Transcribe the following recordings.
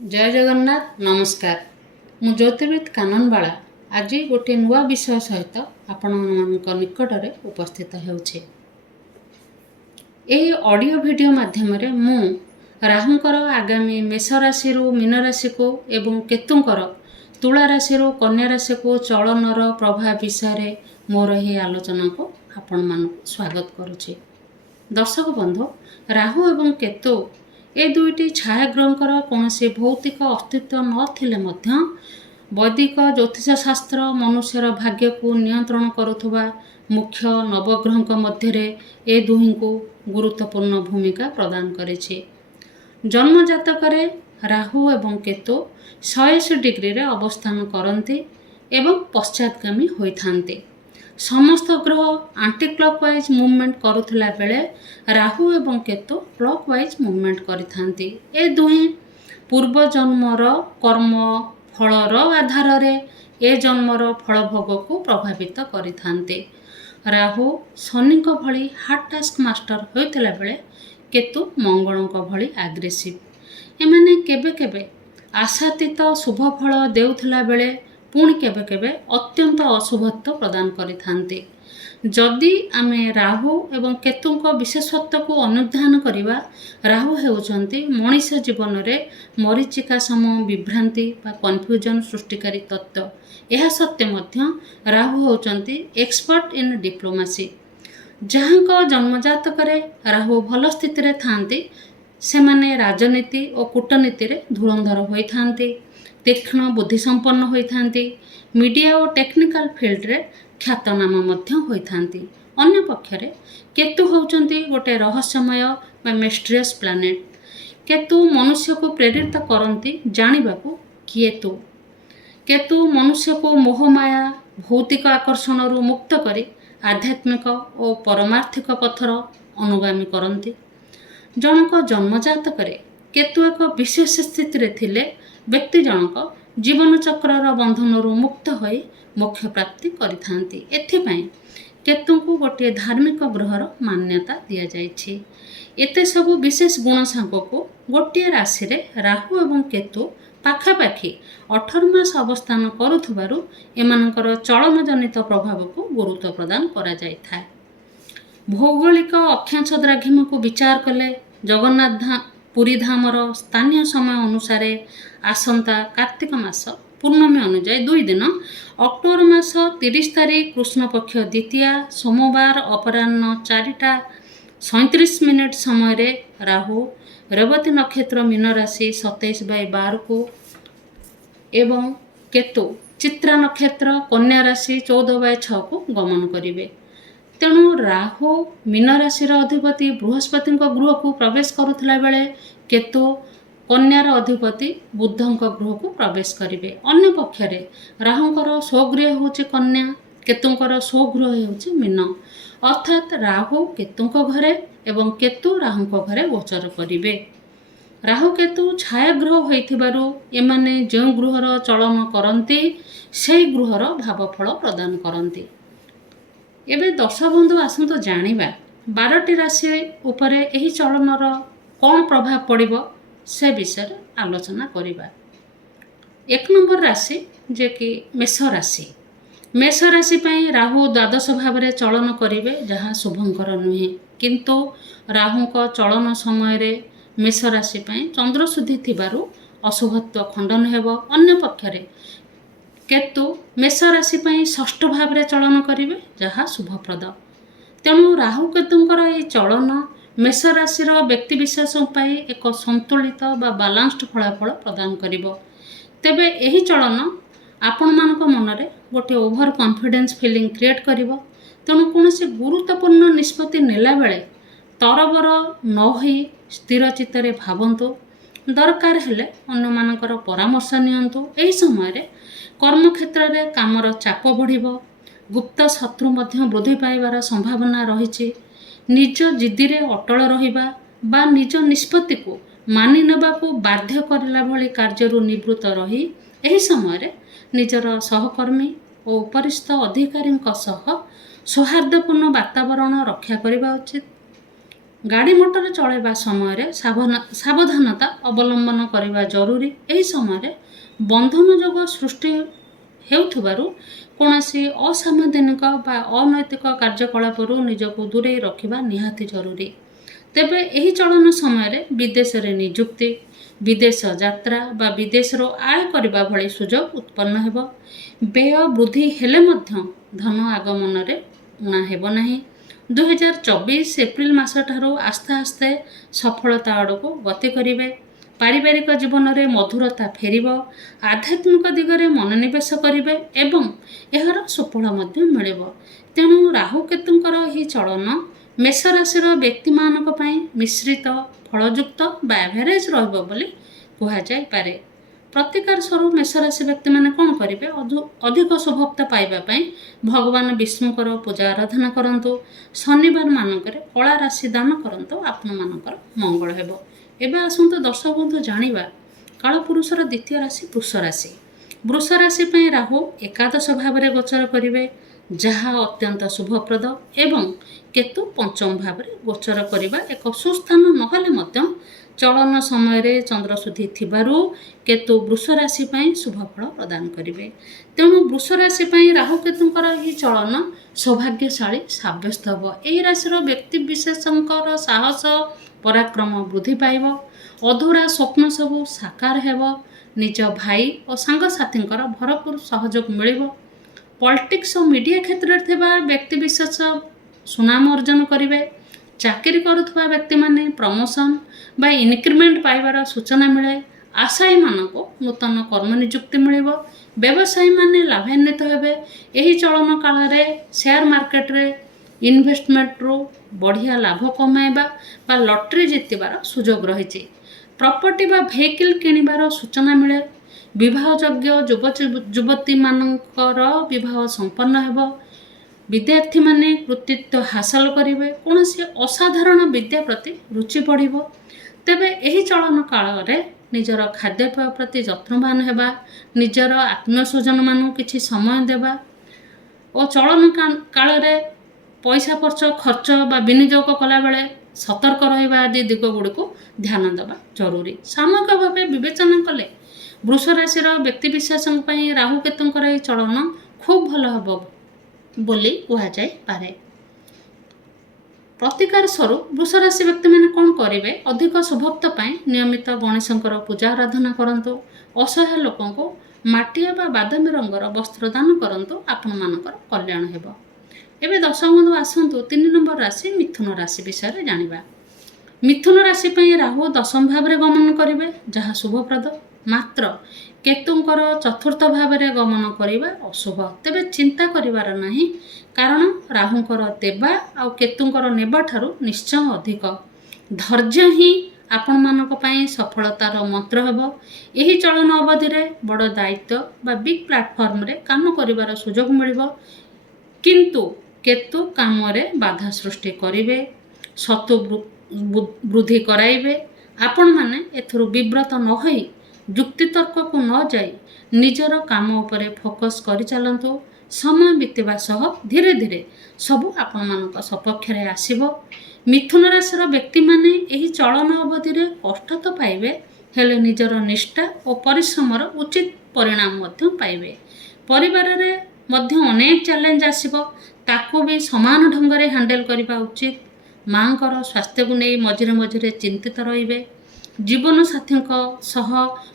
जय जगन्नाथ नमस्कार। मु ज्योतिर्विद काननबाला आज गोटे नुआ विषय सहित आपण निकटरे उपस्थित होउछे। एही ऑडियो वीडियो माध्यम मु राहुंकर आगामी मेष राशि मीन राशि को एवं केतुंकर तुला राशि कन्या राशि को चलनर प्रभाव विषय मोर यह आलोचना को आपण मानक स्वागत करुचे। दर्शक बंधु, राहु एवं केतु ए दुईटी छायाग्रहकर कौन भौतिक अस्तित्व नथिले मध्य वैदिक ज्योतिष शास्त्र मनुष्यर भाग्य को नियंत्रण करुथुबा मुख्य नवग्रह मध्य ए दुही को गुरुत्वपूर्ण भूमिका प्रदान करेछि। जन्म जातकरे राहु एवं केतु 180 डिग्री रे अवस्थान करती एवं पश्चातगामी होइथान्ते। समस्त ग्रह आंटी क्लॉकवाइज मूवमेंट करुथिला बेले राहु एवं केतु क्लॉकवाइज मूवमेंट करिथान्ति। ए दुहे पूर्व जन्मर कर्म फलर आधार रे ए जन्मर फल भोग को प्रभावित करिथान्ते। राहु शनि को भली हार्ड टास्क मास्टर होइथिला बेले केतु मंगल को भली एग्रेसिव। एमाने केबे केबे आशातीत शुभ फल देउथिला बेले पुणी केबे केबे अत्यंत अशुभत्व प्रदान करिथान्ते। जदि आमे राहु एवं केतुंक विशेषत्व को अनुधान करिबा, राहु हेउचंती मनुष्य जीवन रे मरीचिका सम विभ्रांति बा कन्फ्यूजन सृष्टिकारी तत्व। यह सत्य मध्य राहु हेउचंती एक्सपर्ट इन डिप्लोमेसी। जहांक जन्मजातक राहु भल स्थिति रे थांती सेमाने राजनीति और कूटनीति रे धुरंधर होई थांती, तीक्ष्ण बुद्धि संपन्न होइथांती, मीडिया और टेक्निकल फील्ड रे ख्यातनाम मध्य होइथांती। अन्य पक्षरे केतु होउचंती गोटे रहस्यमय बा मिस्ट्रियस प्लैनेट। केतु मनुष्य को प्रेरित करंती जानिबाकू किए तू। केतु मनुष्य को मोहमाया भौतिक आकर्षण रु मुक्त करी आध्यात्मिक और परमार्थिक पथर अनुगामी करंती। जनक जन्मजातक केतु एक विशेष स्थिति रे थिले व्यक्ति जनक जीवन चक्रर बंधन रु मुक्त होई मोक्ष प्राप्ति करिथांती। एथिपाई केतु को गोटे धार्मिक ग्रहर मान्यता दिया जाइछि। एते सबु विशेष गुण सांको को गोटे राशि रे राहु एवं केतु पाखापाखि 18 मास अवस्थान करुथबारु एमानकर चलन जनित प्रभाव को गुरुत्व प्रदान करा जाइथाय। भौगोलिक अक्षांश द्राघिम को विचार कले जगन्नाथ पुरी धामर स्थानीय समय अनुसार आसंता कार्तिक मास पूर्णमी अनुजाई 2 दिन अक्टोबर मास 30 तारीख कृष्ण पक्ष द्वितीया सोमवार अपराह्न 4:37 समय रे राहु रेवती नक्षत्र मीन राशि 27/12 को एवं केतु चित्रा नक्षत्र कन्या राशि 14/6 को गमन करिवे। तेणु राहु मीन राशि अधिपति बृहस्पति गृह को प्रवेश करुथिला बेले केतु कन्यार अधिपति बुधंक गृह को प्रवेश करिवे। अन्य पक्षरे राहुंकर स्वगृह होछि कन्या, केतुंकर स्वगृह होछि मीन। अर्थात राहु केतुंक घरे एवं केतु राहुंक घरे गोचर करिवे। राहु केतु छायाग्रह होइथिबारु एमाने जो गृहर चलन करंती सेही गृहर भावफल प्रदान करंती। एबे दर्शक बंधु आसंतो जानिबा 12टी राशि उपरे एही चलनर कौन प्रभाव पड़िबो से विषय आलोचना करिबा। 1 नंबर राशि जे कि मेष राशि। मेष राशि पई राहु द्वादश भाव रे चलन करिवे, जहाँ शुभंकर नुहे। किंतु राहु को चलन समय रे मेष राशि पई चंद्र शुद्धि थिबारु अशुभत्व खंडन हेबो। अन्य पक्षरे केतु मेष राशि पई षष्ठ भाव रे चलन करिवे, जहाँ शुभप्रद। तेणु राहु केतुंकर ए चलन मेष राशि व्यक्ति विशेष पाई एक संतुलित बा बालांस्ड फलाफल प्रदान करिवो। तेबे एही चलन आपण मानक मनरे गोटे ओभर कॉन्फिडेंस फीलिंग क्रिएट करिवो। तेणु कोनोसी गुरुत्वपूर्ण निष्पत्ति नेला बेले तरबर न होई स्थिर चित्तरे भावंतु। दरकार हेले अन्य मानकर परामर्श नियंतु। एही समय रे कर्म क्षेत्र रे कामर चाप बढ़िबो, गुप्त शत्रु मध्य वृद्धि पाइबार संभावना रहिछि। निज जिद्दी रे अटल रहिबा बा निज निष्पत्ति को मानि नेबा को बाध्य करला भली कार्यरु निवृत्त रही एही समय रे निजर सहकर्मी और उपरिस्थ अधिकारी सह सौहार्दपूर्ण वातावरण रक्षा करबा उचित। ଗାଡ଼ି ମଟର ଚଳାଇବା ସମୟରେ ସାବଧାନତା ଅବଲମ୍ବନ କରିବା ଜରୁରୀ। ଏହି ସମୟରେ ବନ୍ଧନ ଯୋଗ ସୃଷ୍ଟି ହେଉଥିବାରୁ କୌଣସି ଅସାମ୍ବିଧାନିକ ବା ଅନୈତିକ କାର୍ଯ୍ୟକଳାପରୁ ନିଜକୁ ଦୂରେଇ ରଖିବା ନିହାତି ଜରୁରୀ। ତେବେ ଏହି ଚଳନ ସମୟରେ ବିଦେଶରେ ନିଯୁକ୍ତି, ବିଦେଶ ଯାତ୍ରା ବା ବିଦେଶରୁ ଆୟ କରିବା ଭଳି ସୁଯୋଗ ଉତ୍ପନ୍ନ ହେବ। ବ୍ୟୟ ବୃଦ୍ଧି ହେଲେ ମଧ୍ୟ ଧନ ଆଗମନରେ ଊଣା ହେବ ନାହିଁ। 2024 ଏପ୍ରିଲ ମାସ ଠାରୁ ଆସ୍ତେ ଆସ୍ତେ ସଫଳତା ଆଡ଼କୁ ଗତି କରିବେ। ପାରିବାରିକ ଜୀବନରେ ମଧୁରତା ଫେରିବ। ଆଧ୍ୟାତ୍ମିକ ଦିଗରେ ମନୋନିବେଶ କରିବେ ଏବଂ ଏହାର ସୁଫଳ ମଧ୍ୟ ମିଳିବ। ତେଣୁ ରାହୁ କେତୁଙ୍କର ଏହି ଚଳନ ମେଷ ରାଶିର ବ୍ୟକ୍ତିମାନଙ୍କ ପାଇଁ ମିଶ୍ରିତ ଫଳଯୁକ୍ତ ବା ଆଭରେଜ ରହିବ ବୋଲି କୁହାଯାଇପାରେ। ପ୍ରତିକାର ସ୍ୱରୂପ ମେଷ ରାଶି ବ୍ୟକ୍ତିମାନେ କ'ଣ କରିବେ? ଅଧିକ ଶୁଭଫଳ ପାଇବା ପାଇଁ ଭଗବାନ ବିଷ୍ଣୁଙ୍କର ପୂଜା ଆରାଧନା କରନ୍ତୁ। ଶନିବାର ମାନଙ୍କରେ କଳା ରାଶି ଦାନ କରନ୍ତୁ, ଆପଣମାନଙ୍କର ମଙ୍ଗଳ ହେବ। ଏବେ ଆସନ୍ତୁ ଦର୍ଶକ ବନ୍ଧୁ ଜାଣିବା କାଳପୁରୁଷର ଦ୍ୱିତୀୟ ରାଶି ବୃଷ ରାଶି। ବୃଷ ରାଶି ପାଇଁ ରାହୁ ଏକାଦଶ ଭାବରେ ଗୋଚର କରିବେ, ଯାହା ଅତ୍ୟନ୍ତ ଶୁଭପ୍ରଦ ଏବଂ କେତୁ ପଞ୍ଚମ ଭାବରେ ଗୋଚର କରିବା ଏକ ସୁସ୍ଥାନ ନହେଲେ ମଧ୍ୟ ଚଳନ ସମୟରେ ଚନ୍ଦ୍ରଶୁଦ୍ଧି ଥିବାରୁ କେତୁ ବୃଷ ରାଶି ପାଇଁ ଶୁଭଫଳ ପ୍ରଦାନ କରିବେ। ତେଣୁ ବୃଷ ରାଶି ପାଇଁ ରାହୁ କେତୁଙ୍କର ଏହି ଚଳନ ସୌଭାଗ୍ୟଶାଳୀ ସାବ୍ୟସ୍ତ ହେବ। ଏହି ରାଶିର ବ୍ୟକ୍ତି ବିଶେଷଙ୍କର ସାହସ ପରାକ୍ରମ ବୃଦ୍ଧି ପାଇବ। ଅଧୁରା ସ୍ୱପ୍ନ ସବୁ ସାକାର ହେବ। ନିଜ ଭାଇ ଓ ସାଙ୍ଗସାଥୀଙ୍କର ଭରପୁର ସହଯୋଗ ମିଳିବ। ପଲିଟିକ୍ସ ଓ ମିଡ଼ିଆ କ୍ଷେତ୍ରରେ ଥିବା ବ୍ୟକ୍ତିବିଶେଷ ସୁନାମ ଅର୍ଜନ କରିବେ। ଚାକିରି କରୁଥିବା ବ୍ୟକ୍ତିମାନେ ପ୍ରମୋସନ୍ ବା ଇନକ୍ରିମେଣ୍ଟ ପାଇବାର ସୂଚନା ମିଳେ। ଆଶାୟୀମାନଙ୍କୁ ନୂତନ କର୍ମ ନିଯୁକ୍ତି ମିଳିବ। ବ୍ୟବସାୟୀମାନେ ଲାଭାନ୍ୱିତ ହେବେ। ଏହି ଚଳନ କାଳରେ ସେୟାର ମାର୍କେଟରେ ଇନଭେଷ୍ଟମେଣ୍ଟରୁ ବଢ଼ିଆ ଲାଭ କମାଇବା ବା ଲଟେରୀ ଜିତିବାର ସୁଯୋଗ ରହିଛି। ପ୍ରପର୍ଟି ବା ଭେହିକିଲ୍ କିଣିବାର ସୂଚନା ମିଳେ। ବିବାହଯୋଗ୍ୟ ଯୁବତୀମାନଙ୍କର ବିବାହ ସମ୍ପନ୍ନ ହେବ। ବିଦ୍ୟାର୍ଥୀମାନେ କୃତିତ୍ୱ ହାସଲ କରିବେ। କୌଣସି ଅସାଧାରଣ ବିଦ୍ୟା ପ୍ରତି ରୁଚି ବଢ଼ିବ। ତେବେ ଏହି ଚଳନ କାଳରେ ନିଜର ଖାଦ୍ୟପେୟ ପ୍ରତି ଯତ୍ନବାନ ହେବା, ନିଜର ଆତ୍ମୀୟ ସ୍ୱଜନମାନଙ୍କୁ କିଛି ସମୟ ଦେବା ଓ ଚଳନ କାଳରେ ପଇସା ଖର୍ଚ୍ଚ ବା ବିନିଯୋଗ କଲାବେଳେ ସତର୍କ ରହିବା ଆଦି ଦିଗ ଗୁଡ଼ିକୁ ଧ୍ୟାନ ଦେବା ଜରୁରୀ। ସାମୂହିକ ଭାବେ ବିବେଚନା କଲେ ବୃଷ ରାଶିର ବ୍ୟକ୍ତିବିଶେଷଙ୍କ ପାଇଁ ରାହୁ କେତୁଙ୍କର ଏହି ଚଳନ ଖୁବ୍ ଭଲ ହେବ ବୋଲି କୁହାଯାଇପାରେ। ପ୍ରତିକାର ସ୍ୱରୂପ ବୃଷ ରାଶି ବ୍ୟକ୍ତିମାନେ କ'ଣ କରିବେ? ଅଧିକ ଶୁଭଫଳ ପାଇଁ ନିୟମିତ ଗଣେଶଙ୍କର ପୂଜା ଆରାଧନା କରନ୍ତୁ। ଅସହାୟ ଲୋକଙ୍କୁ ମାଟିଆ ବା ବାଦାମୀ ରଙ୍ଗର ବସ୍ତ୍ର ଦାନ କରନ୍ତୁ, ଆପଣମାନଙ୍କର କଲ୍ୟାଣ ହେବ। ଏବେ ଦର୍ଶକ ବନ୍ଧୁ ଆସନ୍ତୁ 3 ନମ୍ବର ରାଶି ମିଥୁନ ରାଶି ବିଷୟରେ ଜାଣିବା। ମିଥୁନ ରାଶି ପାଇଁ ରାହୁ ଦଶମ ଭାବରେ ଗମନ କରିବେ, ଯାହା ଶୁଭପ୍ରଦ। ମାତ୍ର କେତୁଙ୍କର ଚତୁର୍ଥ ଭାବରେ ଗମନ କରିବା ଅଶୁଭ। ତେବେ ଚିନ୍ତା କରିବାର ନାହିଁ, କାରଣ ରାହୁଙ୍କର ଦେବା ଆଉ କେତୁଙ୍କର ନେବା ଠାରୁ ନିଶ୍ଚୟ ଅଧିକ। ଧୈର୍ଯ୍ୟ ହିଁ ଆପଣମାନଙ୍କ ପାଇଁ ସଫଳତାର ମନ୍ତ୍ର ହେବ। ଏହି ଚଳନ ଅବଧିରେ ବଡ଼ ଦାୟିତ୍ୱ ବା ବିଗ୍ ପ୍ଲାଟଫର୍ମରେ କାମ କରିବାର ସୁଯୋଗ ମିଳିବ, କିନ୍ତୁ କେତୁ କାମରେ ବାଧା ସୃଷ୍ଟି କରିବେ, ଶତ୍ରୁ ବୃଦ୍ଧି କରାଇବେ। ଆପଣମାନେ ଏଥିରୁ ବିବ୍ରତ ନ ହୋଇ ଯୁକ୍ତିତର୍କକୁ ନ ଯାଇ ନିଜର କାମ ଉପରେ ଫୋକସ୍ କରିଚାଲନ୍ତୁ। ସମୟ ବିତିବା ସହ ଧୀରେ ଧୀରେ ସବୁ ଆପଣମାନଙ୍କ ସପକ୍ଷରେ ଆସିବ। ମିଥୁନ ରାଶିର ବ୍ୟକ୍ତିମାନେ ଏହି ଚଳନ ଅବଧିରେ କଷ୍ଟ ତ ପାଇବେ, ହେଲେ ନିଜର ନିଷ୍ଠା ଓ ପରିଶ୍ରମର ଉଚିତ ପରିଣାମ ମଧ୍ୟ ପାଇବେ। ପରିବାରରେ ମଧ୍ୟ ଅନେକ ଚ୍ୟାଲେଞ୍ଜ ଆସିବ, ତାକୁ ବି ସମାନ ଢଙ୍ଗରେ ହ୍ୟାଣ୍ଡେଲ କରିବା ଉଚିତ। ମାଙ୍କର ସ୍ୱାସ୍ଥ୍ୟକୁ ନେଇ ମଝିରେ ମଝିରେ ଚିନ୍ତିତ ରହିବେ। ଜୀବନସାଥୀଙ୍କ ସହ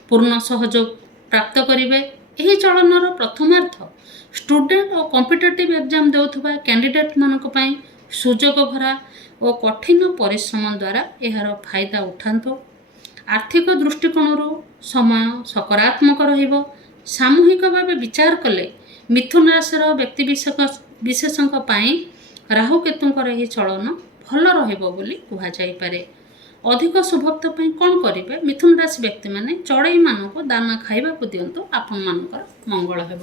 ପୂର୍ଣ୍ଣ ସହଯୋଗ ପ୍ରାପ୍ତ କରିବେ। ଏହି ଚଳନର ପ୍ରଥମାର୍ଥ ଷ୍ଟୁଡେଣ୍ଟ ଓ କମ୍ପିଟେଟିଭ୍ ଏକ୍ଜାମ୍ ଦେଉଥିବା କ୍ୟାଣ୍ଡିଡେଟ୍ମାନଙ୍କ ପାଇଁ ସୁଯୋଗ ଭରା ଓ କଠିନ ପରିଶ୍ରମ ଦ୍ୱାରା ଏହାର ଫାଇଦା ଉଠାନ୍ତୁ। ଆର୍ଥିକ ଦୃଷ୍ଟିକୋଣରୁ ସମୟ ସକାରାତ୍ମକ ରହିବ। ସାମୂହିକ ଭାବେ ବିଚାର କଲେ ମିଥୁନ ରାଶିର ବ୍ୟକ୍ତିବିଶେଷଙ୍କ ପାଇଁ ରାହୁ କେତୁଙ୍କର ଏହି ଚଳନ ଭଲ ରହିବ ବୋଲି କୁହାଯାଇପାରେ। ଅଧିକ ଶୁଭଫଳ ପାଇଁ କ'ଣ କରିବେ? ମିଥୁନ ରାଶି ବ୍ୟକ୍ତିମାନେ ଚଢ଼େଇମାନଙ୍କୁ ଦାନା ଖାଇବାକୁ ଦିଅନ୍ତୁ, ଆପଣମାନଙ୍କର ମଙ୍ଗଳ ହେବ।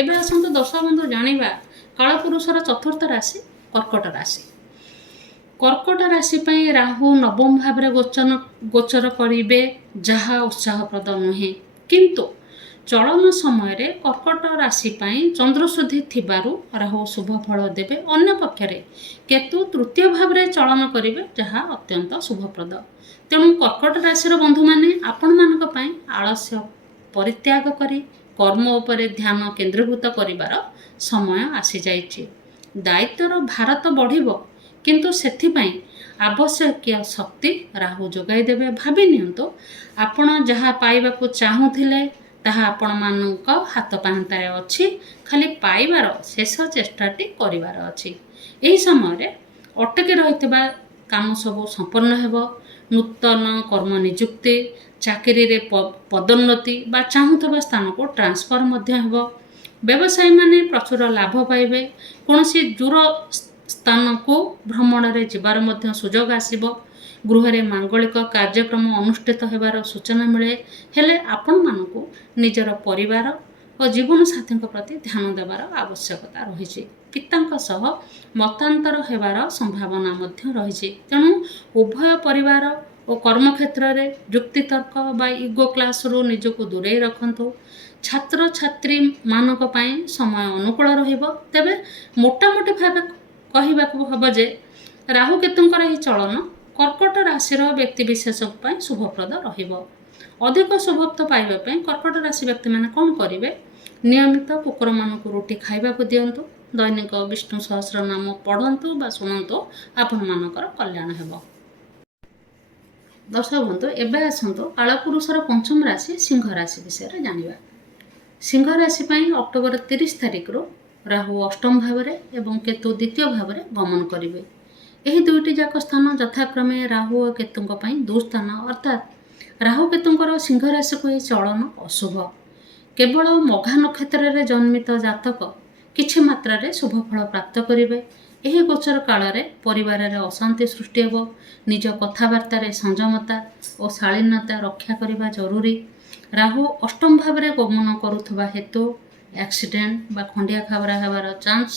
ଏବେ ଆସନ୍ତୁ ଦର୍ଶକ ବନ୍ଧୁ ଜାଣିବା କାଳପୁରୁଷର ଚତୁର୍ଥ ରାଶି କର୍କଟ ରାଶି। କର୍କଟ ରାଶି ପାଇଁ ରାହୁ ନବମ ଭାବରେ ଗୋଚର କରିବେ, ଯାହା ଉତ୍ସାହପ୍ରଦ ନୁହେଁ, କିନ୍ତୁ ଚଳନ ସମୟରେ କର୍କଟ ରାଶି ପାଇଁ ଚନ୍ଦ୍ରଶୁଦ୍ଧି ଥିବାରୁ ରାହୁ ଶୁଭ ଫଳ ଦେବେ। ଅନ୍ୟ ପକ୍ଷରେ କେତୁ ତୃତୀୟ ଭାବରେ ଚଳନ କରିବେ, ଯାହା ଅତ୍ୟନ୍ତ ଶୁଭପ୍ରଦ। ତେଣୁ କର୍କଟ ରାଶିର ବନ୍ଧୁମାନେ ଆପଣମାନଙ୍କ ପାଇଁ ଆଳସ୍ୟ ପରିତ୍ୟାଗ କରି କର୍ମ ଉପରେ ଧ୍ୟାନ କେନ୍ଦ୍ରୀଭୂତ କରିବାର ସମୟ ଆସିଯାଇଛି। ଦାୟିତ୍ୱର ଭାର ତ ବଢ଼ିବ, କିନ୍ତୁ ସେଥିପାଇଁ ଆବଶ୍ୟକୀୟ ଶକ୍ତି ରାହୁ ଯୋଗାଇ ଦେବେ। ଭାବି ନିଅନ୍ତୁ, ଆପଣ ଯାହା ପାଇବାକୁ ଚାହୁଁଥିଲେ ତାହା ଆପଣମାନଙ୍କ ହାତ ପାହାନ୍ତାରେ ଅଛି, ଖାଲି ପାଇବାର ଶେଷ ଚେଷ୍ଟାଟି କରିବାର ଅଛି। ଏହି ସମୟରେ ଅଟକି ରହିଥିବା କାମ ସବୁ ସମ୍ପନ୍ନ ହେବ। ନୂତନ କର୍ମ ନିଯୁକ୍ତି, ଚାକିରିରେ ପଦୋନ୍ନତି ବା ଚାହୁଁଥିବା ସ୍ଥାନକୁ ଟ୍ରାନ୍ସଫର ମଧ୍ୟ ହେବ। ବ୍ୟବସାୟୀମାନେ ପ୍ରଚୁର ଲାଭ ପାଇବେ। କୌଣସି ଦୂର ସ୍ଥାନକୁ ଭ୍ରମଣରେ ଯିବାର ମଧ୍ୟ ସୁଯୋଗ ଆସିବ। ଗୃହରେ ମାଙ୍ଗଳିକ କାର୍ଯ୍ୟକ୍ରମ ଅନୁଷ୍ଠିତ ହେବାର ସୂଚନା ମିଳେ। ହେଲେ ଆପଣମାନଙ୍କୁ ନିଜର ପରିବାର ଓ ଜୀବନସାଥୀଙ୍କ ପ୍ରତି ଧ୍ୟାନ ଦେବାର ଆବଶ୍ୟକତା ରହିଛି। ପିତାଙ୍କ ସହ ମତାନ୍ତର ହେବାର ସମ୍ଭାବନା ମଧ୍ୟ ରହିଛି। ତେଣୁ ଉଭୟ ପରିବାର ଓ କର୍ମକ୍ଷେତ୍ରରେ ଯୁକ୍ତିତର୍କ ବା ଇଗୋ କ୍ଲାସରୁ ନିଜକୁ ଦୂରେଇ ରଖନ୍ତୁ। ଛାତ୍ରଛାତ୍ରୀମାନଙ୍କ ପାଇଁ ସମୟ ଅନୁକୂଳ ରହିବ। ତେବେ ମୋଟାମୋଟି ଭାବେ କହିବାକୁ ହେବ ଯେ ରାହୁ କେତୁଙ୍କର ଏହି ଚଳନ କର୍କଟ ରାଶିର ବ୍ୟକ୍ତିବିଶେଷଙ୍କ ପାଇଁ ଶୁଭପ୍ରଦ ରହିବ। ଅଧିକ ଶୁଭତ୍ୱ ପାଇବା ପାଇଁ କର୍କଟ ରାଶି ବ୍ୟକ୍ତିମାନେ କ'ଣ କରିବେ? ନିୟମିତ କୁକୁରମାନଙ୍କୁ ରୁଟି ଖାଇବାକୁ ଦିଅନ୍ତୁ। ଦୈନିକ ବିଷ୍ଣୁ ସହସ୍ରନାମ ପଢ଼ନ୍ତୁ ବା ଶୁଣନ୍ତୁ, ଆପଣମାନଙ୍କର କଲ୍ୟାଣ ହେବ। ଦର୍ଶକ ବନ୍ଧୁ, ଏବେ ଆସନ୍ତୁ କାଳପୁରୁଷର ପଞ୍ଚମ ରାଶି ସିଂହ ରାଶି ବିଷୟରେ ଜାଣିବା। ସିଂହ ରାଶି ପାଇଁ ଅକ୍ଟୋବର 30 ତାରିଖରୁ ରାହୁ ଅଷ୍ଟମ ଭାବରେ ଏବଂ କେତୁ ଦ୍ୱିତୀୟ ଭାବରେ ଗମନ କରିବେ। ଏହି ଦୁଇଟି ଯାକ ସ୍ଥାନ ଯଥାକ୍ରମେ ରାହୁ ଓ କେତୁଙ୍କ ପାଇଁ ଦୁଃସ୍ଥାନ, ଅର୍ଥାତ୍ ରାହୁ କେତୁଙ୍କର ସିଂହ ରାଶିକୁ ଏହି ଚଳନ ଅଶୁଭ। କେବଳ ମଘା ନକ୍ଷତ୍ରରେ ଜନ୍ମିତ ଜାତକ କିଛି ମାତ୍ରାରେ ଶୁଭଫଳ ପ୍ରାପ୍ତ କରିବେ। ଏହି ଗୋଚର କାଳରେ ପରିବାରରେ ଅଶାନ୍ତି ସୃଷ୍ଟି ହେବ। ନିଜ କଥାବାର୍ତ୍ତାରେ ସଂଯମତା ଓ ଶାଳୀନତା ରକ୍ଷା କରିବା ଜରୁରୀ। ରାହୁ ଅଷ୍ଟମ ଭାବରେ ଗମନ କରୁଥିବା ହେତୁ ଆକ୍ସିଡେଣ୍ଟ ବା ଖଣ୍ଡିଆ ଖାବରା ହେବାର ଚାନ୍ସ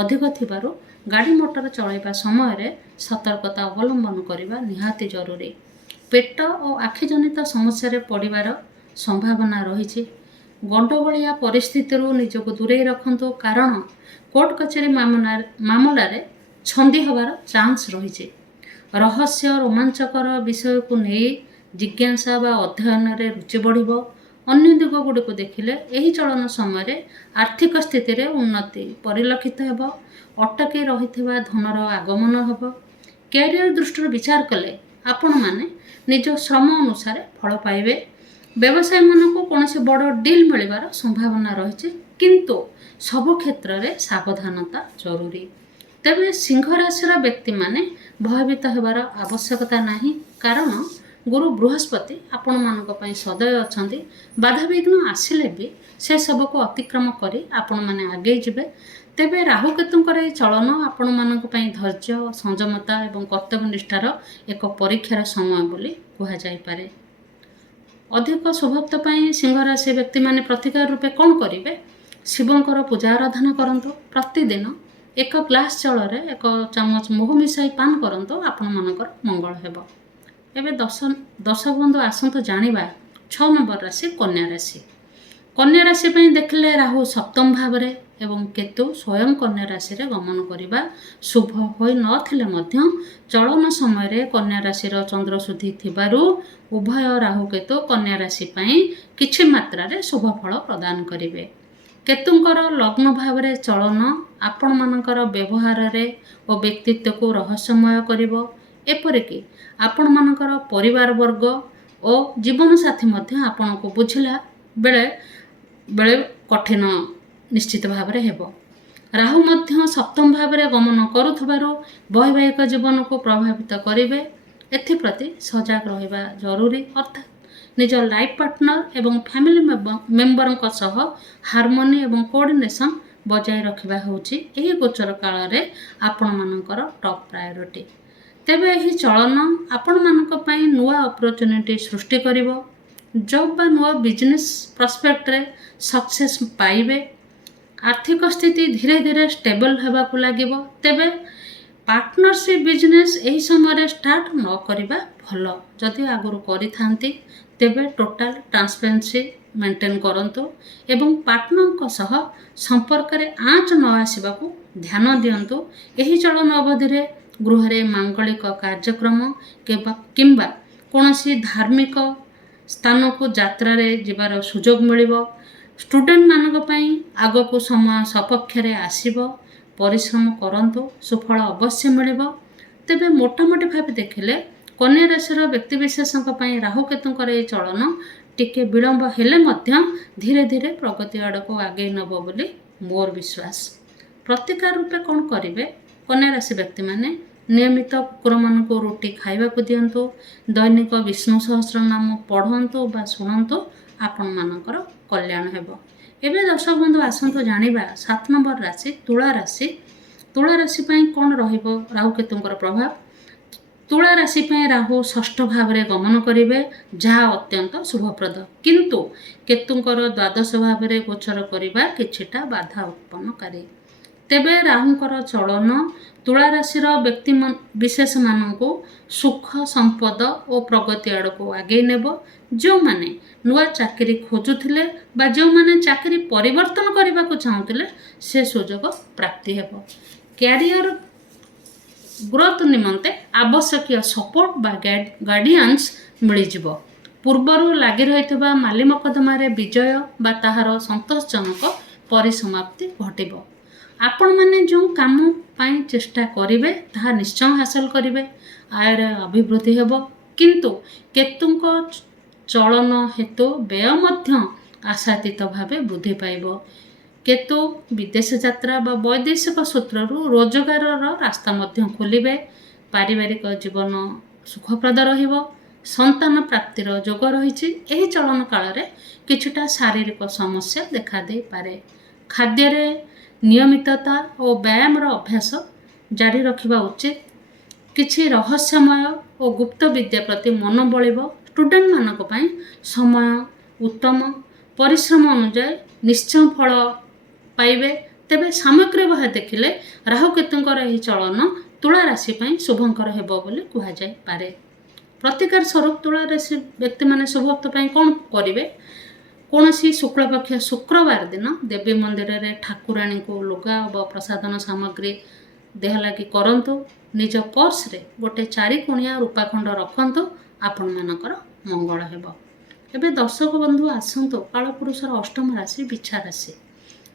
ଅଧିକ ଥିବାରୁ ଗାଡ଼ି ମଟର ଚଳାଇବା ସମୟରେ ସତର୍କତା ଅବଲମ୍ବନ କରିବା ନିହାତି ଜରୁରୀ। ପେଟ ଓ ଆଖିଜନିତ ସମସ୍ୟାରେ ପଡ଼ିବାର ସମ୍ଭାବନା ରହିଛି। ଗଣ୍ଡଗୋଳିଆ ପରିସ୍ଥିତିରୁ ନିଜକୁ ଦୂରେଇ ରଖନ୍ତୁ, କାରଣ କୋର୍ଟ କଚେରୀ ମାମଲାରେ ଛନ୍ଦି ହେବାର ଚାନ୍ସ ରହିଛି। ରହସ୍ୟ ରୋମାଞ୍ଚକର ବିଷୟକୁ ନେଇ ଜିଜ୍ଞାସା ବା ଅଧ୍ୟୟନରେ ରୁଚି ବଢ଼ିବ। ଅନ୍ୟ ଦିଗଗୁଡ଼ିକୁ ଦେଖିଲେ ଏହି ଚଳନ ସମୟରେ ଆର୍ଥିକ ସ୍ଥିତିରେ ଉନ୍ନତି ପରିଲକ୍ଷିତ ହେବ। ଅଟକି ରହିଥିବା ଧନର ଆଗମନ ହେବ। କ୍ୟାରିୟର ଦୃଷ୍ଟିରୁ ବିଚାର କଲେ ଆପଣମାନେ ନିଜ ଶ୍ରମ ଅନୁସାରେ ଫଳ ପାଇବେ। ବ୍ୟବସାୟୀମାନଙ୍କୁ କୌଣସି ବଡ଼ ଡିଲ୍ ମିଳିବାର ସମ୍ଭାବନା ରହିଛି, କିନ୍ତୁ ସବୁ କ୍ଷେତ୍ରରେ ସାବଧାନତା ଜରୁରୀ। ତେବେ ସିଂହ ରାଶିର ବ୍ୟକ୍ତିମାନେ ଭୟଭୀତ ହେବାର ଆବଶ୍ୟକତା ନାହିଁ, କାରଣ ଗୁରୁ ବୃହସ୍ପତି ଆପଣମାନଙ୍କ ପାଇଁ ସଦୟ ଅଛନ୍ତି। ବାଧାବିଘ୍ନ ଆସିଲେ ବି ସେସବୁକୁ ଅତିକ୍ରମ କରି ଆପଣମାନେ ଆଗେଇ ଯିବେ। ତେବେ ରାହୁ କେତୁଙ୍କର ଏହି ଚଳନ ଆପଣମାନଙ୍କ ପାଇଁ ଧୈର୍ଯ୍ୟ, ସଂଯମତା ଏବଂ କର୍ତ୍ତବ୍ୟନିଷ୍ଠାର ଏକ ପରୀକ୍ଷାର ସମୟ ବୋଲି କୁହାଯାଇପାରେ। ଅଧିକ ଶୁଭତ୍ୱ ପାଇଁ ସିଂହ ରାଶି ବ୍ୟକ୍ତିମାନେ ପ୍ରତିକାର ରୂପେ କ'ଣ କରିବେ? ଶିବଙ୍କର ପୂଜା ଆରାଧନା କରନ୍ତୁ। ପ୍ରତିଦିନ 1 ଗ୍ଲାସ ଜଳରେ 1 ଚାମଚ ମହୁ ମିଶାଇ ପାନ କରନ୍ତୁ, ଆପଣମାନଙ୍କର ମଙ୍ଗଳ ହେବ। ଏବେ ଦର୍ଶକ ବନ୍ଧୁ ଆସନ୍ତୁ ଜାଣିବା 6 ନମ୍ବର ରାଶି କନ୍ୟା ରାଶି। କନ୍ୟା ରାଶି ପାଇଁ ଦେଖିଲେ ରାହୁ ସପ୍ତମ ଭାବରେ ଏବଂ କେତୁ ସ୍ୱୟଂ କନ୍ୟା ରାଶିରେ ଗମନ କରିବା ଶୁଭ ହୋଇନଥିଲେ ମଧ୍ୟ ଚଳନ ସମୟରେ କନ୍ୟା ରାଶିର ଚନ୍ଦ୍ରଶୁଦ୍ଧି ଥିବାରୁ ଉଭୟ ରାହୁ କେତୁ କନ୍ୟା ରାଶି ପାଇଁ କିଛି ମାତ୍ରାରେ ଶୁଭ ଫଳ ପ୍ରଦାନ କରିବେ। କେତୁଙ୍କର ଲଗ୍ନ ଭାବରେ ଚଳନ ଆପଣମାନଙ୍କର ବ୍ୟବହାରରେ ଓ ବ୍ୟକ୍ତିତ୍ୱକୁ ରହସ୍ୟମୟ କରିବ। ଏପରିକି ଆପଣମାନଙ୍କର ପରିବାରବର୍ଗ ଓ ଜୀବନସାଥୀ ମଧ୍ୟ ଆପଣଙ୍କୁ ବୁଝିଲା ବେଳେ କଠିନ ନିଶ୍ଚିତ ଭାବରେ ହେବ। ରାହୁ ମଧ୍ୟ ସପ୍ତମ ଭାବରେ ଗମନ କରୁଥିବାରୁ ବୈବାହିକ ଜୀବନକୁ ପ୍ରଭାବିତ କରିବେ। ଏଥିପ୍ରତି ସଜାଗ ରହିବା ଜରୁରୀ, ଅର୍ଥାତ୍ ନିଜ ଲାଇଫ୍ ପାର୍ଟନର ଏବଂ ଫ୍ୟାମିଲି ମେମ୍ବରଙ୍କ ସହ ହାରମୋନି ଏବଂ କୋଅର୍ଡିନେସନ୍ ବଜାୟ ରଖିବା ହେଉଛି ଏହି ଗୋଚର କାଳରେ ଆପଣମାନଙ୍କର ଟପ୍ ପ୍ରାୟୋରିଟି। ତେବେ ଏହି ଚଳନ ଆପଣମାନଙ୍କ ପାଇଁ ନୂଆ ଅପରଚ୍ୟୁନିଟି ସୃଷ୍ଟି କରିବ। ଜବ୍ ବା ନୂଆ ବିଜନେସ୍ ପ୍ରସ୍ପେକ୍ଟରେ ସକ୍ସେସ୍ ପାଇବେ। ଆର୍ଥିକ ସ୍ଥିତି ଧୀରେ ଧୀରେ ଷ୍ଟେବଲ୍ ହେବାକୁ ଲାଗିବ। ତେବେ ପାର୍ଟନରସିପ୍ ବିଜନେସ୍ ଏହି ସମୟରେ ଷ୍ଟାର୍ଟ ନ କରିବା ଭଲ। ଯଦି ଆଗରୁ କରିଥାନ୍ତି ତେବେ ଟୋଟାଲ୍ ଟ୍ରାନ୍ସପେରେନ୍ସି मेंटेन करंतु एवं पार्टनर सह संपर्क रे आँच न आसवाक ध्यान दिंतु। यही चलन अवधि गृह मांगलिक कार्यक्रम किंबा कौनसी धार्मिक स्थान को यात्रा रे जीवार सुजोग मिलिबो। स्टूडेंट मानक पई आग को समय सपक्ष रे आसीबो। परिश्रम करंतु सुफल अवश्य मिलिबो। तेबे मोटामोटी भाव देखिले कन्या राशि व्यक्तिविशेषों राहु केतुंकर ये चलन टिके विलंब हेले मध्य धीरे धीरे प्रगति आड़ को आगे नब बोली मोर विश्वास। प्रतिकार रूपे कौन करेंगे कन्या राशि व्यक्ति माने नियमित कुकुर मान को रोटी खाइबा को दिंतु। दैनिक विष्णु सहस्र नाम पढ़ंतु बा शुणंतु आपण मानकर कल्याण हेबो। एबे दर्शक बंधु आसंतु जानिबा 7 नंबर राशि तुला राशि। तुला राशि पई कौन रहिबो राहु केतुंकर प्रभाव। तुला राशि पे राहु षष्ठ भाव में गमन करेंगे जहाँ अत्यंत शुभप्रद, किंतु केतुंकर द्वादश भाव में गोचर करने किछिटा बाधा उत्पन्नकारी। तेबे राहुंकर चलन तुला राशि व्यक्ति विशेष मानू सुख संपद और प्रगति आड़ को आगे नेब। जो माने नुआ चाकरी खोजुथिले बा जो माने चाकरी परिवर्तन करने को चाहूले से सुजोग प्राप्ति हेब। कैरियर ग्रोथ निमंते आवश्यक सपोर्ट बा गार्डियंस मिल पूर्वर लगी रही माली मकदमार विजय बा ताहार संतोषजनक परिसमाप्ति घटिब। आपण माने जो काम पाई चेष्टा करिवे ताहा निश्चय हासिल करिवे। आयर अभिवृद्धि हेब, किंतु केतुंक चलन हेतु व्यय मध्य आशातीत भावे वृद्धि पाइब। केतु विदेश यात्रा बा वैदेशिक सूत्र रोजगार रास्ता मध्य खोलिबे। पारिवारिक जीवन सुखप्रद रहिबो। संतान प्राप्तिर जोग रही। एही चलन काल रे किछुटा शारीरिक समस्या देखा दे पारे। खाद्य रे नियमितता और व्यायाम अभ्यास जारी रखिबा उचित। किछि रहस्यमय और गुप्त विद्या प्रति मन बलिबो। स्टूडेंट मानक पई समय उत्तम परिश्रम अनुसार निश्चय फल पाइबे। तेबे सामग्रिक भाव देखिले राहु केतुंकर यही चलन तुला राशि पई शुभंकर हेबो बोली कुहा जाय पारे। प्रतिकार स्वरूप तुला राशि व्यक्ति माने शुभत्व पई कोन करिवे। कौनसी शुक्लपक्ष शुक्रवार दिन देवी मंदिर रे ठाकुराणी को लुगा व प्रसादन सामग्री देह लगी करंतु। निज पर्स रे गोटे 4 कोणिया रूपाखंड रखंतु। आपण मानकर मंगल हेबो। एबे दर्शक बंधु आसंतु कालपुरुषर अष्टम राशि बिछा राशि।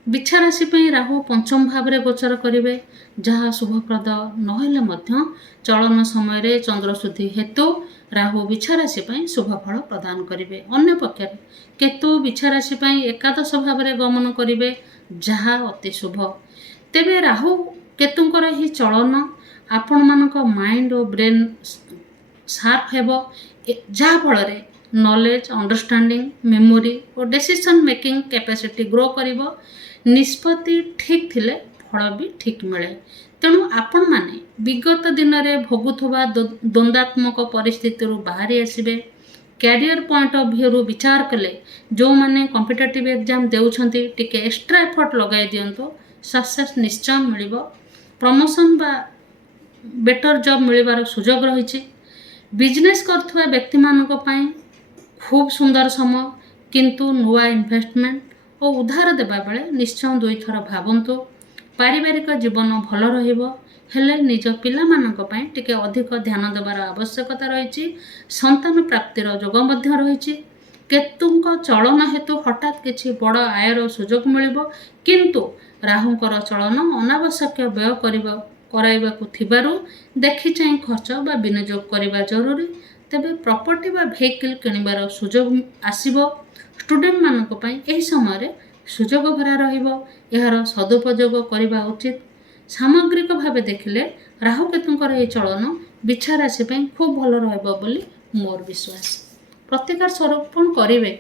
बिछा राशि पे राहु पंचम भाव में गोचर करेंगे जहाँ शुभप्रद नहेले मध्य चलन समय चंद्रशुद्धि हेतु राहु बिछा राशि पे शुभफल प्रदान करेंगे। अन्य पक्षे केतु बिछा राशि पे एकादश भाव में गमन करेंगे जहाँ अति शुभ। तेबे राहु केतुंकर ही चलन आपण मानक माइंड और ब्रेन शार्प हेबो जहाँ फल नॉलेज अंडरस्टैंडिंग मेमोरी और डिसीजन मेकिंग कैपेसिटी ग्रो करिवो। निष्पत्ति ठीक थिले फल भी ठीक मिले। तेणु आपण माने विगत दिन में भोगुवा द्वंद्वात्मक परिस्थिति बाहरी आसबे। कैरियर पॉइंट ऑफ व्यू विचार कले जो माने कॉम्पिटिटिव एग्जाम देउछंती टिके एक्स्ट्रा एफर्ट लगाई दियंतो सक्सेस निश्चय मिलिबो। प्रमोशन बा बेटर जॉब मिलिबार सुजोग रही। बिजनेस करथुवा व्यक्ति मानक पई खूब सुंदर समय, किंतु नुआ इन्वेस्टमेंट और उधार देबा बेले निश्चय 2 थर भावंतु। पारिवारिक जीवन भल रहिबो, हेले निज पिला मानक पई टिके अधिक ध्यान देबार आवश्यकता रही। संतान प्राप्तिर जोग मध्य रही। केतुंक चलन हेतु हठात किछि बड़ आयर सुजोग मिलिबो, किंतु राहुंकर चलन अनावश्यक व्यय कराइबाकु थिबारु देखि चाहि खर्च बा विनियोग करिबा जरूरी। तेबे प्रॉपर्टी बा वेहिकल किनिबार सुजोग आसीबो। स्टूडेंट मानक पई एही समय रे सुजोग भरा रहिबो। एहार सदुपयोग करिबा उचित। सामग्रिक भावे देखिले राहु केतुंकर एही चलन बिछा राशि पई खूब भल रहइबो बोली मोर विश्वास। प्रतिकार स्वरूप कोन करिवे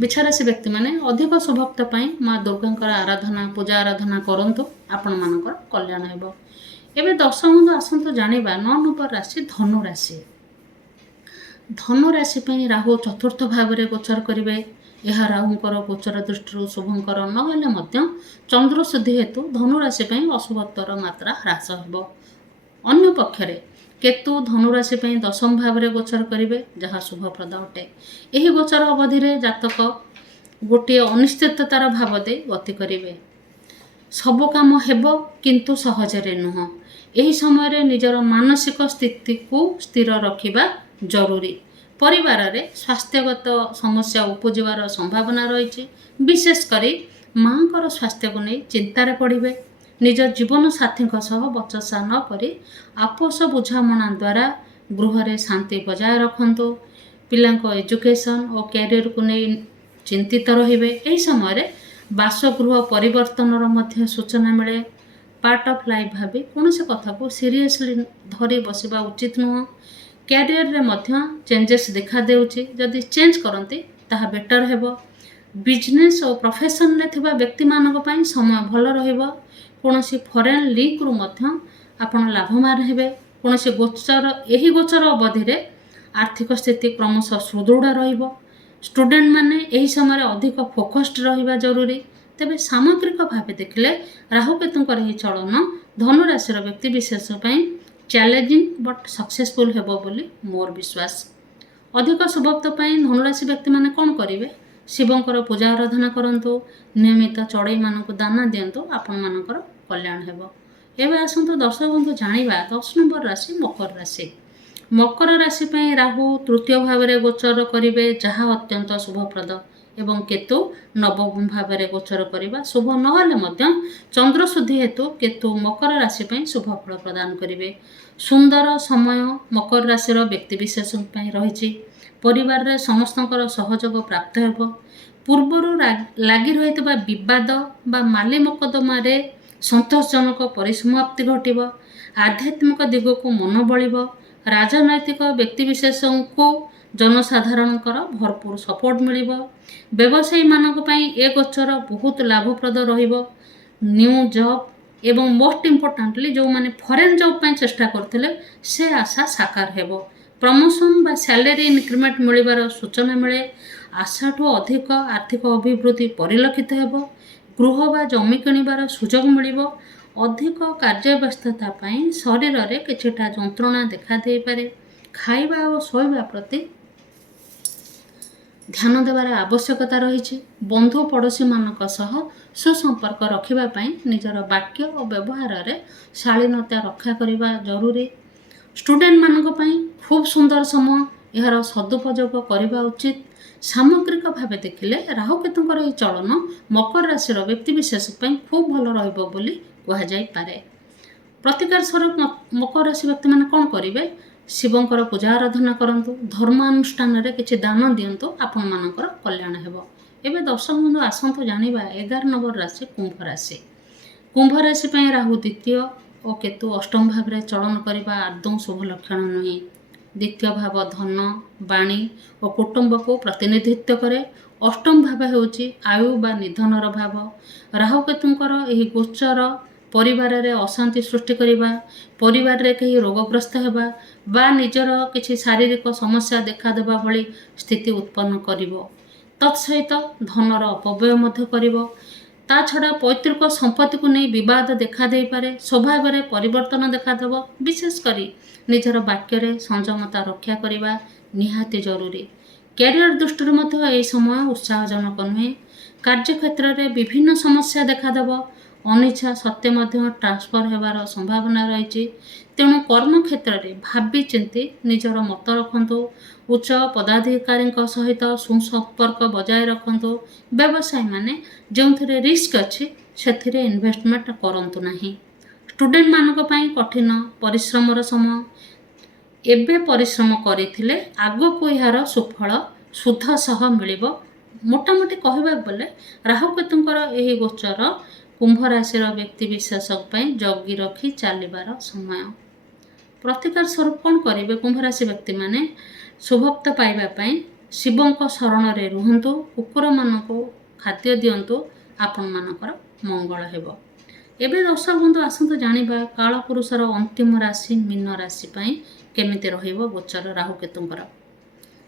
बिछा राशि व्यक्ति माने अधिक शुभत्व पई मां दुर्गांकर आराधना पूजा आराधना करंतु। आपण मानकर कल्याण हेबो। एबे दर्शक बंधु आसंतु जानिबा 9 नंबर राशि धनु राशि। धनु राशि पे राहु चतुर्थ भाव में गोचर करेंगे। यह राहुंकर गोचर दृष्टि शुभंकर नहेले मध्य चंद्रशुद्धि हेतु धनु राशि पे अशुभत्वर मात्रा ह्रास हो। अन्य पक्षरे केतु धनु राशि पे 10म भाव में गोचर करेंगे जहाँ शुभप्रद अटे। यही गोचर अवधि जातक ଗୋଟିଏ ଅନିଶ୍ଚିତତାର ଭାବ ଦେଇ ଗତି କରିବେ। ସବୁ କାମ ହେବ କିନ୍ତୁ ସହଜରେ ନୁହଁ। ଏହି ସମୟରେ ନିଜର ମାନସିକ ସ୍ଥିତିକୁ ସ୍ଥିର ରଖିବା ଜରୁରୀ। ପରିବାରରେ ସ୍ୱାସ୍ଥ୍ୟଗତ ସମସ୍ୟା ଉପୁଜିବାର ସମ୍ଭାବନା ରହିଛି। ବିଶେଷ କରି ମାଙ୍କର ସ୍ୱାସ୍ଥ୍ୟକୁ ନେଇ ଚିନ୍ତାରେ ପଡ଼ିବେ। ନିଜ ଜୀବନସାଥୀଙ୍କ ସହ ବଚସା ନ କରି ଆପୋଷ ବୁଝାମଣା ଦ୍ୱାରା ଗୃହରେ ଶାନ୍ତି ବଜାୟ ରଖନ୍ତୁ। ପିଲାଙ୍କ ଏଜୁକେସନ୍ ଓ କ୍ୟାରିୟରକୁ ନେଇ ଚିନ୍ତିତ ରହିବେ। ଏହି ସମୟରେ ବାସଗୃହ ପରିବର୍ତ୍ତନର ମଧ୍ୟ ସୂଚନା ମିଳେ। ପାର୍ଟ ଅଫ୍ ଲାଇଫ୍ ଭାବି କୌଣସି କଥାକୁ ସିରିୟସଲି ଧରି ବସିବା ଉଚିତ ନୁହଁ। କ୍ୟାରିୟରରେ ମଧ୍ୟ ଚେଞ୍ଜେସ୍ ଦେଖାଦେଉଛି। ଯଦି ଚେଞ୍ଜ କରନ୍ତି ତାହା ବେଟର୍ ହେବ। ବିଜନେସ୍ ଓ ପ୍ରଫେସନରେ ଥିବା ବ୍ୟକ୍ତିମାନଙ୍କ ପାଇଁ ସମୟ ଭଲ ରହିବ। କୌଣସି ଫରେନ୍ ଲିଙ୍କରୁ ମଧ୍ୟ ଆପଣ ଲାଭବାନ ହେବେ। କୌଣସି ଏହି ଗୋଚର ଅବଧିରେ ଆର୍ଥିକ ସ୍ଥିତି କ୍ରମଶଃ ସୁଦୃଢ଼ ରହିବ। ଷ୍ଟୁଡେଣ୍ଟମାନେ ଏହି ସମୟରେ ଅଧିକ ଫୋକସ୍ଡ ରହିବା ଜରୁରୀ। ତେବେ ସାମଗ୍ରିକ ଭାବେ ଦେଖିଲେ ରାହୁକେତୁଙ୍କର ଏହି ଚଳନ ଧନୁରାଶିର ବ୍ୟକ୍ତିବିଶେଷ ପାଇଁ ଚ୍ୟାଲେଞ୍ଜିଂ ବଟ୍ ସକ୍ସେସଫୁଲ୍ ହେବ ବୋଲି ମୋର ବିଶ୍ୱାସ। ଅଧିକ ଶୁଭତ୍ୱ ପାଇଁ ଧନୁରାଶି ବ୍ୟକ୍ତିମାନେ କ'ଣ କରିବେ? ଶିବଙ୍କର ପୂଜା ଆରାଧନା କରନ୍ତୁ। ନିୟମିତ ଚଢ଼େଇମାନଙ୍କୁ ଦାନା ଦିଅନ୍ତୁ। ଆପଣମାନଙ୍କର କଲ୍ୟାଣ ହେବ। ଏବେ ଆସନ୍ତୁ ଦର୍ଶକ ବନ୍ଧୁ ଜାଣିବା 10 ନମ୍ବର ରାଶି ମକର ରାଶି। ମକର ରାଶି ପାଇଁ ରାହୁ ତୃତୀୟ ଭାବରେ ଗୋଚର କରିବେ, ଯାହା ଅତ୍ୟନ୍ତ ଶୁଭପ୍ରଦ ଏବଂ କେତୁ ନବମ ଭାବରେ ଗୋଚର କରିବା ଶୁଭ ନହେଲେ ମଧ୍ୟ ଚନ୍ଦ୍ରଶୁଦ୍ଧି ହେତୁ କେତୁ ମକର ରାଶି ପାଇଁ ଶୁଭ ଫଳ ପ୍ରଦାନ କରିବେ। ସୁନ୍ଦର ସମୟ ମକର ରାଶିର ବ୍ୟକ୍ତିବିଶେଷଙ୍କ ପାଇଁ ରହିଛି। ପରିବାରରେ ସମସ୍ତଙ୍କର ସହଯୋଗ ପ୍ରାପ୍ତ ହେବ। ପୂର୍ବରୁ ଲାଗି ରହିଥିବା ବିବାଦ ବା ମାଲି ମକଦ୍ଦମାରେ ସନ୍ତୋଷଜନକ ପରିସମାପ୍ତି ଘଟିବ। ଆଧ୍ୟାତ୍ମିକ ଦିଗକୁ ମନ ବଳିବ। ରାଜନୈତିକ ବ୍ୟକ୍ତିବିଶେଷଙ୍କୁ ଜନସାଧାରଣଙ୍କର ଭରପୁର ସପୋର୍ଟ ମିଳିବ। ବ୍ୟବସାୟୀମାନଙ୍କ ପାଇଁ ଏ ଗୋଚର ବହୁତ ଲାଭପ୍ରଦ ରହିବ। ନ୍ୟୁ ଜବ୍ ଏବଂ ମୋଷ୍ଟ ଇମ୍ପୋର୍ଟାଣ୍ଟଲି ଯେଉଁମାନେ ଫରେନ୍ ଜବ୍ ପାଇଁ ଚେଷ୍ଟା କରୁଥିଲେ ସେ ଆଶା ସାକାର ହେବ। ପ୍ରମୋସନ୍ ବା ସ୍ୟାଲେରୀ ଇନକ୍ରିମେଣ୍ଟ ମିଳିବାର ସୂଚନା ମିଳେ। ଆଶାଠୁ ଅଧିକ ଆର୍ଥିକ ଅଭିବୃଦ୍ଧି ପରିଲକ୍ଷିତ ହେବ। ଗୃହ ବା ଜମି କିଣିବାର ସୁଯୋଗ ମିଳିବ। ଅଧିକ କାର୍ଯ୍ୟବ୍ୟସ୍ତତା ପାଇଁ ଶରୀରରେ କିଛିଟା ଯନ୍ତ୍ରଣା ଦେଖାଦେଇପାରେ। ଖାଇବା ଓ ଶୋଇବା ପ୍ରତି ଧ୍ୟାନ ଦେବାର ଆବଶ୍ୟକତା ରହିଛି। ବନ୍ଧୁ ପଡ଼ୋଶୀମାନଙ୍କ ସହ ସୁସମ୍ପର୍କ ରଖିବା ପାଇଁ ନିଜର ବାକ୍ୟ ଓ ବ୍ୟବହାରରେ ଶାଳୀନତା ରକ୍ଷା କରିବା ଜରୁରୀ। ଷ୍ଟୁଡେଣ୍ଟମାନଙ୍କ ପାଇଁ ଖୁବ୍ ସୁନ୍ଦର ସମୟ। ଏହାର ସଦୁପଯୋଗ କରିବା ଉଚିତ। ସାମଗ୍ରିକ ଭାବେ ଦେଖିଲେ ରାହୁକେତୁଙ୍କର ଏହି ଚଳନ ମକର ରାଶିର ବ୍ୟକ୍ତିବିଶେଷ ପାଇଁ ଖୁବ୍ ଭଲ ରହିବ ବୋଲି କୁହାଯାଇପାରେ। ପ୍ରତିକାର ସ୍ୱରୂପ ମକର ରାଶି ବ୍ୟକ୍ତିମାନେ କ'ଣ କରିବେ? ଶିବଙ୍କର ପୂଜା ଆରାଧନା କରନ୍ତୁ। ଧର୍ମାନୁଷ୍ଠାନରେ କିଛି ଦାନ ଦିଅନ୍ତୁ। ଆପଣମାନଙ୍କର କଲ୍ୟାଣ ହେବ। ଏବେ ଦର୍ଶକ ବନ୍ଧୁ ଆସନ୍ତୁ ଜାଣିବା 11 ନମ୍ବର ରାଶି କୁମ୍ଭ ରାଶି। କୁମ୍ଭ ରାଶି ପାଇଁ ରାହୁ ଦ୍ୱିତୀୟ ଓ କେତୁ ଅଷ୍ଟମ ଭାବରେ ଚଳନ କରିବା ଆଦୌ ଶୁଭ ଲକ୍ଷଣ ନୁହେଁ। ଦ୍ୱିତୀୟ ଭାବ ଧନ, ବାଣୀ ଓ କୁଟୁମ୍ବକୁ ପ୍ରତିନିଧିତ୍ୱ କରେ। ଅଷ୍ଟମ ଭାବ ହେଉଛି ଆୟୁ ବା ନିଧନର ଭାବ। ରାହୁକେତୁଙ୍କର ଏହି ଗୋଚର ପରିବାରରେ ଅଶାନ୍ତି ସୃଷ୍ଟି କରିବା, ପରିବାରରେ କେହି ରୋଗଗ୍ରସ୍ତ ହେବା ବା ନିଜର କିଛି ଶାରୀରିକ ସମସ୍ୟା ଦେଖାଦେବା ଭଳି ସ୍ଥିତି ଉତ୍ପନ୍ନ କରିବ। ତତ୍ସହିତ ଧନର ଅପବ୍ୟୟ ମଧ୍ୟ କରିବ। ତା ଛଡ଼ା ପୈତୃକ ସମ୍ପତ୍ତିକୁ ନେଇ ବିବାଦ ଦେଖାଦେଇପାରେ। ସ୍ୱଭାବରେ ପରିବର୍ତ୍ତନ ଦେଖାଦେବ। ବିଶେଷ କରି ନିଜର ବାକ୍ୟରେ ସଂଯମତା ରକ୍ଷା କରିବା ନିହାତି ଜରୁରୀ। କ୍ୟାରିୟର ଦୃଷ୍ଟିରୁ ମଧ୍ୟ ଏହି ସମୟ ଉତ୍ସାହଜନକ ନୁହେଁ। କାର୍ଯ୍ୟକ୍ଷେତ୍ରରେ ବିଭିନ୍ନ ସମସ୍ୟା ଦେଖାଦେବ। ଅନିଚ୍ଛା ସତ୍ତ୍ୱେ ମଧ୍ୟ ଟ୍ରାନ୍ସଫର ହେବାର ସମ୍ଭାବନା ରହିଛି। ତେଣୁ କର୍ମକ୍ଷେତ୍ରରେ ଭାବି ଚିନ୍ତି ନିଜର ମତ ରଖନ୍ତୁ। ଉଚ୍ଚ ପଦାଧିକାରୀଙ୍କ ସହିତ ସୁସମ୍ପର୍କ ବଜାୟ ରଖନ୍ତୁ। ବ୍ୟବସାୟୀମାନେ ଯେଉଁଥିରେ ରିସ୍କ ଅଛି ସେଥିରେ ଇନଭେଷ୍ଟମେଣ୍ଟ କରନ୍ତୁ ନାହିଁ। ଷ୍ଟୁଡେଣ୍ଟମାନଙ୍କ ପାଇଁ କଠିନ ପରିଶ୍ରମର ସମୟ। ଏବେ ପରିଶ୍ରମ କରିଥିଲେ ଆଗକୁ ଏହାର ସୁଫଳ ସୁଧ ସହ ମିଳିବ। ମୋଟାମୋଟି କହିବାକୁ ଗଲେ ରାହୁକେତୁଙ୍କର ଏହି ଗୋଚର କୁମ୍ଭ ରାଶିର ବ୍ୟକ୍ତିବିଶେଷ ପାଇଁ ଜଗି ରଖି ଚାଲିବାର ସମୟ। ପ୍ରତିକାର ସ୍ୱରୂପ କ'ଣ କରିବେ କୁମ୍ଭ ରାଶି ବ୍ୟକ୍ତିମାନେ? ଶୁଭତ୍ୱ ପାଇବା ପାଇଁ ଶିବଙ୍କ ଶରଣରେ ରୁହନ୍ତୁ। କୁକୁରମାନଙ୍କୁ ଖାଦ୍ୟ ଦିଅନ୍ତୁ। ଆପଣମାନଙ୍କର ମଙ୍ଗଳ ହେବ। ଏବେ ଦର୍ଶକ ବନ୍ଧୁ ଆସନ୍ତୁ ଜାଣିବା କାଳପୁରୁଷର ଅନ୍ତିମ ରାଶି ମୀନ ରାଶି ପାଇଁ କେମିତି ରହିବ ଗୋଚର ରାହୁକେତୁଙ୍କର।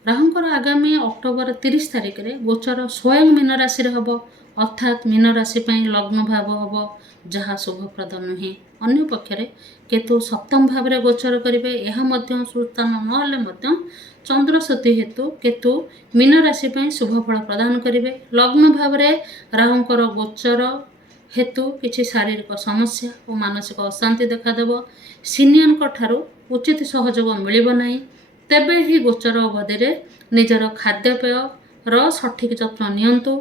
ରାହୁଙ୍କର ଆଗାମୀ ଅକ୍ଟୋବର 30 ତାରିଖରେ ଗୋଚର ସ୍ୱୟଂ ମୀନ ରାଶିରେ ହେବ, ଅର୍ଥାତ୍ ମୀନ ରାଶି ପାଇଁ ଲଗ୍ନ ଭାବ ହେବ, ଯାହା ଶୁଭପ୍ରଦ ନୁହେଁ। ଅନ୍ୟପକ୍ଷରେ କେତୁ ସପ୍ତମ ଭାବରେ ଗୋଚର କରିବେ, ଏହା ମଧ୍ୟ ସୁସ୍ଥାନ ନହେଲେ ମଧ୍ୟ ଚନ୍ଦ୍ରସ୍ଥିତି ହେତୁ କେତୁ ମୀନ ରାଶି ପାଇଁ ଶୁଭ ଫଳ ପ୍ରଦାନ କରିବେ। ଲଗ୍ନ ଭାବରେ ରାହୁଙ୍କର ଗୋଚର ହେତୁ କିଛି ଶାରୀରିକ ସମସ୍ୟା ଓ ମାନସିକ ଅଶାନ୍ତି ଦେଖାଦେବ। ସିନିୟରଙ୍କ ଠାରୁ ଉଚିତ ସହଯୋଗ ମିଳିବ ନାହିଁ। ତେବେ ଏହି ଗୋଚର ଅବଧିରେ ନିଜର ଖାଦ୍ୟପେୟର ସଠିକ୍ ଯତ୍ନ ନିଅନ୍ତୁ।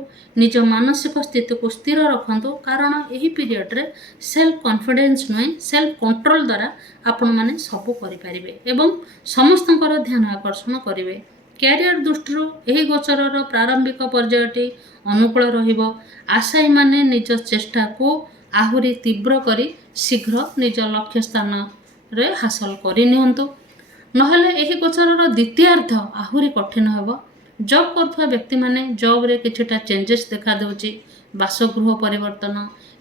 ନିଜ ମାନସିକ ସ୍ଥିତିକୁ ସ୍ଥିର ରଖନ୍ତୁ, କାରଣ ଏହି ପିରିୟଡ଼ରେ ସେଲ୍ଫ କନଫିଡେନ୍ସ ନୁହେଁ, ସେଲ୍ଫ କଣ୍ଟ୍ରୋଲ ଦ୍ୱାରା ଆପଣମାନେ ସବୁ କରିପାରିବେ ଏବଂ ସମସ୍ତଙ୍କର ଧ୍ୟାନ ଆକର୍ଷଣ କରିବେ। କ୍ୟାରିୟର ଦୃଷ୍ଟିରୁ ଏହି ଗୋଚରର ପ୍ରାରମ୍ଭିକ ପର୍ଯ୍ୟାୟଟି ଅନୁକୂଳ ରହିବ। ଆଶାୟୀମାନେ ନିଜ ଚେଷ୍ଟାକୁ ଆହୁରି ତୀବ୍ର କରି ଶୀଘ୍ର ନିଜ ଲକ୍ଷ୍ୟ ସ୍ଥାନରେ ହାସଲ କରିନିଅନ୍ତୁ। ନହେଲେ ଏହି ଗୋଚରର ଦ୍ୱିତୀୟାର୍ଦ୍ଧ ଆହୁରି କଠିନ ହେବ। ଜବ୍ କରୁଥିବା ବ୍ୟକ୍ତିମାନେ ଜବ୍ରେ କିଛିଟା ଚେଞ୍ଜେସ୍ ଦେଖାଦେଉଛି। ବାସଗୃହ ପରିବର୍ତ୍ତନ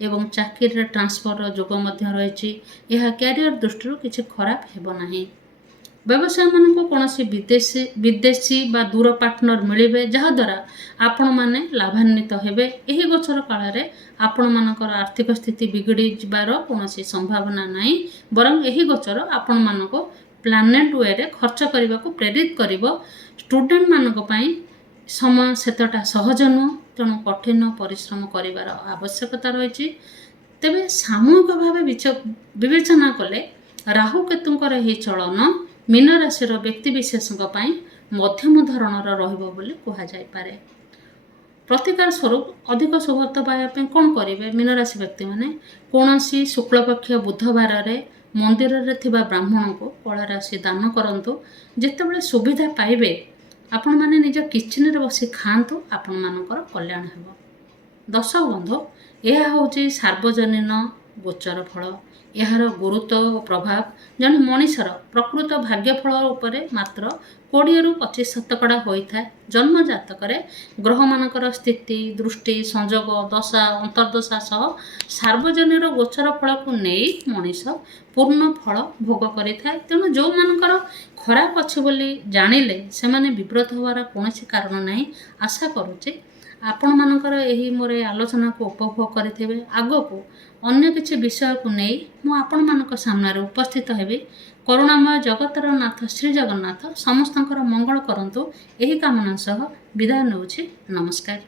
ଏବଂ ଚାକିରିରେ ଟ୍ରାନ୍ସଫରର ଯୋଗ ମଧ୍ୟ ରହିଛି। ଏହା କ୍ୟାରିୟର ଦୃଷ୍ଟିରୁ କିଛି ଖରାପ ହେବ ନାହିଁ। ବ୍ୟବସାୟୀମାନଙ୍କୁ କୌଣସି ବିଦେଶୀ ବା ଦୂର ପାର୍ଟନର ମିଳିବେ, ଯାହାଦ୍ୱାରା ଆପଣମାନେ ଲାଭାନ୍ୱିତ ହେବେ। ଏହି ଗୋଚର କାଳରେ ଆପଣମାନଙ୍କର ଆର୍ଥିକ ସ୍ଥିତି ବିଗିଡ଼ି ଯିବାର କୌଣସି ସମ୍ଭାବନା ନାହିଁ, ବରଂ ଏହି ଗୋଚର ଆପଣମାନଙ୍କୁ ପ୍ଲାନେଟ୍ ୱେରେ ଖର୍ଚ୍ଚ କରିବାକୁ ପ୍ରେରିତ କରିବ। ଷ୍ଟୁଡେଣ୍ଟମାନଙ୍କ ପାଇଁ ସମୟ ସେତେଟା ସହଜ ନୁହେଁ, ତେଣୁ କଠିନ ପରିଶ୍ରମ କରିବାର ଆବଶ୍ୟକତା ରହିଛି। ତେବେ ସାମୂହିକ ଭାବେ ବିବେଚନା କଲେ ରାହୁ କେତୁଙ୍କର ଏହି ଚଳନ ମୀନ ରାଶିର ବ୍ୟକ୍ତିବିଶେଷଙ୍କ ପାଇଁ ମଧ୍ୟମ ଧରଣର ରହିବ ବୋଲି କୁହାଯାଇପାରେ। ପ୍ରତିକାର ସ୍ୱରୂପ ଅଧିକ ସୌଭାଗ୍ୟ ପାଇବା ପାଇଁ କ'ଣ କରିବେ ମୀନ ରାଶି ବ୍ୟକ୍ତିମାନେ? କୌଣସି ଶୁକ୍ଳପକ୍ଷ ବୁଧବାରରେ ମନ୍ଦିରରେ ଥିବା ବ୍ରାହ୍ମଣଙ୍କୁ କଳା ରାଶି ଦାନ କରନ୍ତୁ। ଯେତେବେଳେ ସୁବିଧା ପାଇବେ ଆପଣମାନେ ନିଜ କିଚେନରେ ବସି ଖାଆନ୍ତୁ, ଆପଣମାନଙ୍କର କଲ୍ୟାଣ ହେବ। ଦର୍ଶକ ବନ୍ଧୁ, ଏହା ହେଉଛି ସାର୍ବଜନୀନ ଗୋଚର ଫଳ। ଏହାର ଗୁରୁତ୍ୱ ଓ ପ୍ରଭାବ ଜଣେ ମଣିଷର ପ୍ରକୃତ ଭାଗ୍ୟଫଳ ଉପରେ ମାତ୍ର 20ରୁ 25% ହୋଇଥାଏ। ଜନ୍ମ ଜାତକରେ ଗ୍ରହମାନଙ୍କର ସ୍ଥିତି, ଦୃଷ୍ଟି, ସଂଯୋଗ, ଦଶା, ଅନ୍ତର୍ଦଶା ସହ ସାର୍ବଜନୀନ ଗୋଚର ଫଳକୁ ନେଇ ମଣିଷ ପୂର୍ଣ୍ଣ ଫଳ ଭୋଗ କରିଥାଏ। ତେଣୁ ଯେଉଁମାନଙ୍କର ଖରାପ ଅଛି ବୋଲି ଜାଣିଲେ ସେମାନେ ବିବ୍ରତ ହେବାର କୌଣସି କାରଣ ନାହିଁ। ଆଶା କରୁଛି ଆପଣମାନଙ୍କର ଏହି ମୋର ଏହି ଆଲୋଚନାକୁ ଉପଭୋଗ କରିଥିବେ। ଆଗକୁ ଅନ୍ୟ କିଛି ବିଷୟକୁ ନେଇ ମୁଁ ଆପଣମାନଙ୍କ ସାମ୍ନାରେ ଉପସ୍ଥିତ ହେବି। କରୁଣାମୟ ଜଗତର ନାଥ ଶ୍ରୀ ଜଗନ୍ନାଥ ସମସ୍ତଙ୍କର ମଙ୍ଗଳ କରନ୍ତୁ, ଏହି କାମନା ସହ ବିଦାୟ ନେଉଛି। ନମସ୍କାର।